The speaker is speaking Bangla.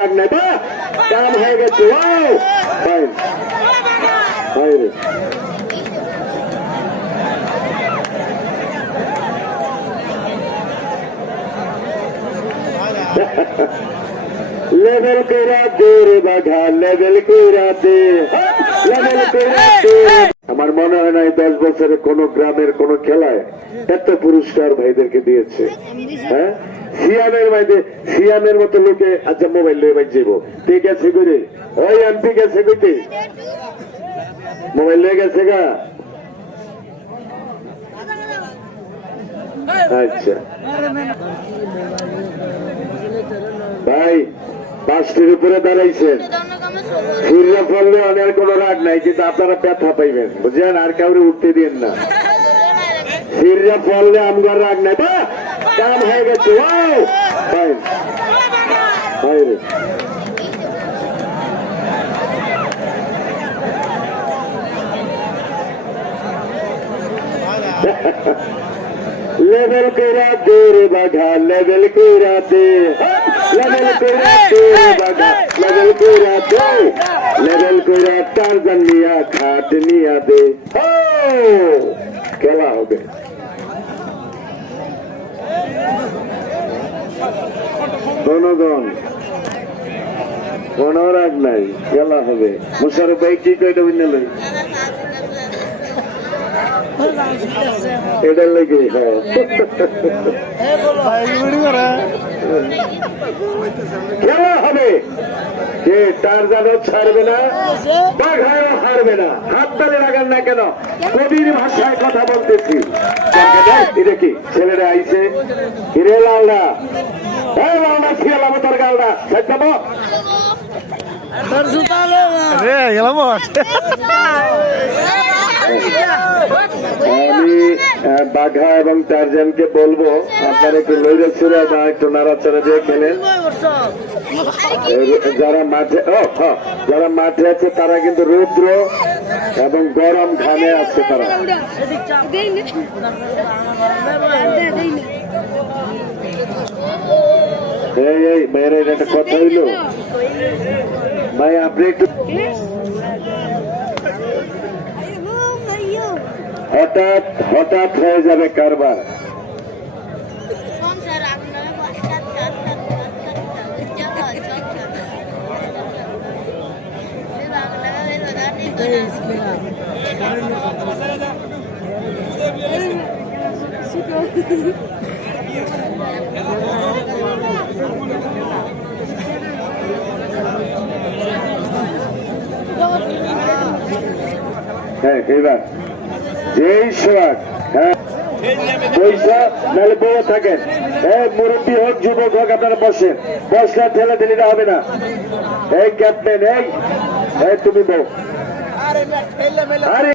काम হয়ে গেছে लेवल करा दे रे बाघा लेवल करा दे लेवल करा दे আমার মনে হয় না 10 বছরে কোন গ্রামের কোন খেলায় এত পুরস্কার ভাইদেরকে দিয়েছে। হ্যাঁ সিয়ামের মতো লোকে আচ্ছা মোবাইল লয়ে বাইক যাবো ঠিক আছে করে ওই এমপি গেছে কইতে মোবাইল লয়ে গেছে গা আচ্ছা ভাই পাঁচটির উপরে দাঁড়াইছেন ফিরলে ফললে অনেক কোনো রাগ নাই কিন্তু আপনারা ব্যথা পাইবেন বুঝলেন আর কাউরে উঠতে দিন না ফিরলে ফললে আমার রাগ নাই বা কাম হয়ে গেছে लेवल करा दे रे बाघा लेवल करा दे लेवल करा दे बाघा लेवल करा दे लेवल करा टार्जन निया खाट निया दे खेला हो गए জনগণ কোন রাগ নাই খেলা হবে মুশারফ ভাই কি কইটা বুঝলেন এটার লেগে খেলা হবে যে টারজানও ছাড়বে না বাঘায়ও হারবে না হাত তালে লাগান না কেন কবির ভাষায় কথা বলতেছি এটা কি ছেলেরা আইছে হিরে লালদা লালদা ছিয়ালাম তোর গালদা যাবো আমি বাঘা এবং টারজানকে বলবো আপনারা একটু লইরে ছুড়ে বা একটু নাড়াচাড়া দিয়ে খেলেন যারা মাঠে আছে তারা কিন্তু রৌদ্র এবং গরম ঘামে আছে তারা এই মেয়েরা একটা কথা হইল ভাই আপনি একটু হঠাৎ হঠাৎ হয়ে যাবে কারবার হ্যাঁ এইবার যেই সোয়াগ হ্যাঁ পয়সা নাহলে বউ থাকেন মুরব্বী হোক যুবক হোক আপনারা বসেন বসলে ঠেলা ঠেলিটা হবে না এই ক্যাপ্টেন এই তুমি বউ আরে